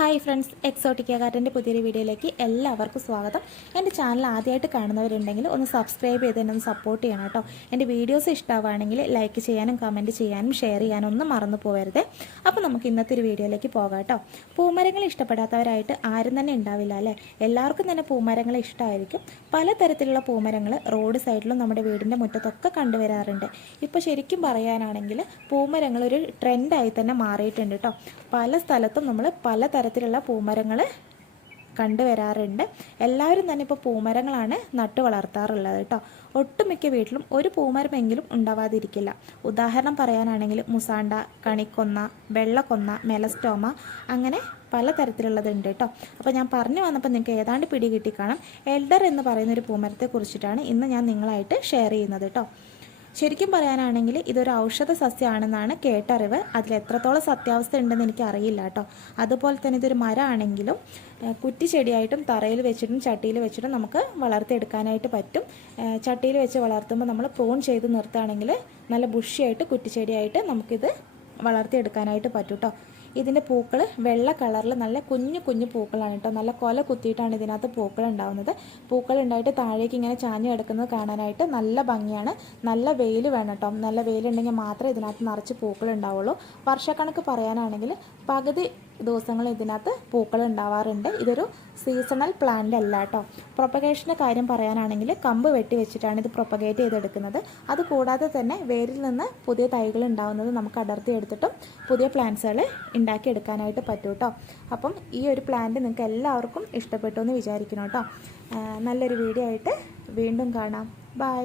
Hi friends Exotica ഗാർഡന്റെ പുതിയൊരു വീഡിയോയിലേക്ക് എല്ലാവർക്കും സ്വാഗതം. എന്റെ ചാനൽ ആദ്യമായിട്ട് കാണുന്നവരുണ്ടെങ്കിൽ ഒന്ന് സബ്സ്ക്രൈബ് ചെയ്ത് എന്നെ ഒന്ന് സപ്പോർട്ട് ചെയ്യണം കേട്ടോ. എന്റെ വീഡിയോസ് ഇഷ്ടമാവുകയാണെങ്കിൽ ലൈക്ക് ചെയ്യാനും കമന്റ് ചെയ്യാനും ഷെയർ ചെയ്യാനും ഒന്നും മറന്നു പോകരുത് അപ്പോൾ നമുക്ക് ഇന്നത്തെ ഒരു വീഡിയോയിലേക്ക് പോകാം കേട്ടോ. പൂമരങ്ങൾ ഇഷ്ടപ്പെടാത്തവരായിട്ട് ആരും തന്നെ ഉണ്ടാവില്ല അല്ലേ? എല്ലാവർക്കും തന്നെ പൂമരങ്ങൾ ഇഷ്ടമായിരിക്കും. പലതരത്തിലുള്ള പൂമരങ്ങൾ റോഡ് സൈഡിലും നമ്മുടെ വീടിന്റെ മുറ്റത്തൊക്കെ കണ്ടുവരാറുണ്ട്. ഇപ്പോൾ ശരിക്കും പറയാനാണെങ്കിൽ പൂമരങ്ങൾ ഒരു ട്രെൻഡായി തന്നെ മാറിയിട്ടുണ്ട് കേട്ടോ. പല സ്ഥലത്തും നമ്മൾ പലതരത്തിലുള്ള പൂമരങ്ങൾ കണ്ടുവരാറുണ്ട് എല്ലാവരും തന്നെ ഇപ്പോൾ പൂമരങ്ങളാണ് നട്ടു വളർത്താറുള്ളത് കേട്ടോ. ഒട്ടുമിക്ക വീട്ടിലും ഒരു പൂമരമെങ്കിലും ഉണ്ടാവാതിരിക്കില്ല. ഉദാഹരണം പറയാനാണെങ്കിൽ മുസാണ്ട കണിക്കൊന്ന വെള്ളക്കൊന്ന മെലസ്റ്റോമ അങ്ങനെ പലതരത്തിലുള്ളതുണ്ട് കേട്ടോ. അപ്പോൾ ഞാൻ പറഞ്ഞു വന്നപ്പോൾ നിങ്ങൾക്ക് ഏതാണ്ട് പിടി കിട്ടിക്കാണാം. എൽഡർ എന്ന് പറയുന്ന ഒരു പൂമരത്തെ കുറിച്ചിട്ടാണ് ഇന്ന് ഞാൻ നിങ്ങളായിട്ട് ഷെയർ ചെയ്യുന്നത് കേട്ടോ. ശരിക്കും പറയാനാണെങ്കിൽ ഇതൊരു ഔഷധ സസ്യമാണെന്നാണ് കേട്ടറിവ്. അതിൽ എത്രത്തോളം സത്യാവസ്ഥ ഉണ്ടെന്ന് എനിക്ക് അറിയില്ല കേട്ടോ. അതുപോലെ തന്നെ ഇതൊരു മരമാണെങ്കിലും കുറ്റി ചെടിയായിട്ടും തറയിൽ വെച്ചിട്ടും ചട്ടിയിൽ വെച്ചിട്ടും നമുക്ക് വളർത്തിയെടുക്കാനായിട്ട് പറ്റും. ചട്ടിയിൽ വെച്ച് വളർത്തുമ്പോൾ നമ്മൾ പ്രൂൺ ചെയ്ത് നിർത്തുകയാണെങ്കിൽ നല്ല ബുഷിയായിട്ട് കുറ്റിച്ചെടിയായിട്ട് നമുക്കിത് വളർത്തിയെടുക്കാനായിട്ട് പറ്റും കേട്ടോ ഇതിന്റെ പൂക്കൾ വെള്ള കളറിൽ നല്ല കുഞ്ഞു കുഞ്ഞു പൂക്കളാണ് കേട്ടോ. നല്ല കൊല കുത്തിയിട്ടാണ് ഇതിനകത്ത് പൂക്കൾ ഉണ്ടാവുന്നത്. പൂക്കൾ ഉണ്ടായിട്ട് താഴേക്ക് ഇങ്ങനെ ചാഞ്ഞു കിടക്കുന്നത് കാണാനായിട്ട് നല്ല ഭംഗിയാണ്. നല്ല വെയിൽ വേണം കേട്ടോ. നല്ല വെയിലുണ്ടെങ്കിൽ മാത്രമേ ഇതിനകത്ത് നിറച്ച് പൂക്കൾ ഉണ്ടാവുള്ളൂ. വർഷക്കണക്ക് പറയാനാണെങ്കിൽ പകുതി ദിവസങ്ങൾ ഇതിനകത്ത് പൂക്കൾ ഉണ്ടാവാറുണ്ട്. ഇതൊരു സീസണൽ പ്ലാന്റ് അല്ല കേട്ടോ. പ്രൊപ്പഗേഷന്റെ കാര്യം പറയാനാണെങ്കിൽ കമ്പ് വെട്ടി വെച്ചിട്ടാണ് ഇത് പ്രൊപ്പഗേറ്റ് ചെയ്തെടുക്കുന്നത്. അതുകൂടാതെ തന്നെ വേരിൽ നിന്ന് പുതിയ തൈകൾ ഉണ്ടാവുന്നത് നമുക്ക് അടർത്തി എടുത്തിട്ടും പുതിയ പ്ലാന്റ്സുകൾ ഉണ്ടാക്കിയെടുക്കാനായിട്ട് പറ്റും കേട്ടോ അപ്പം ഈ ഒരു പ്ലാന്റ് നിങ്ങൾക്ക് എല്ലാവർക്കും ഇഷ്ടപ്പെട്ടു എന്ന് വിചാരിക്കണം കേട്ടോ നല്ലൊരു വീഡിയോ ആയിട്ട് വീണ്ടും കാണാം. ബൈ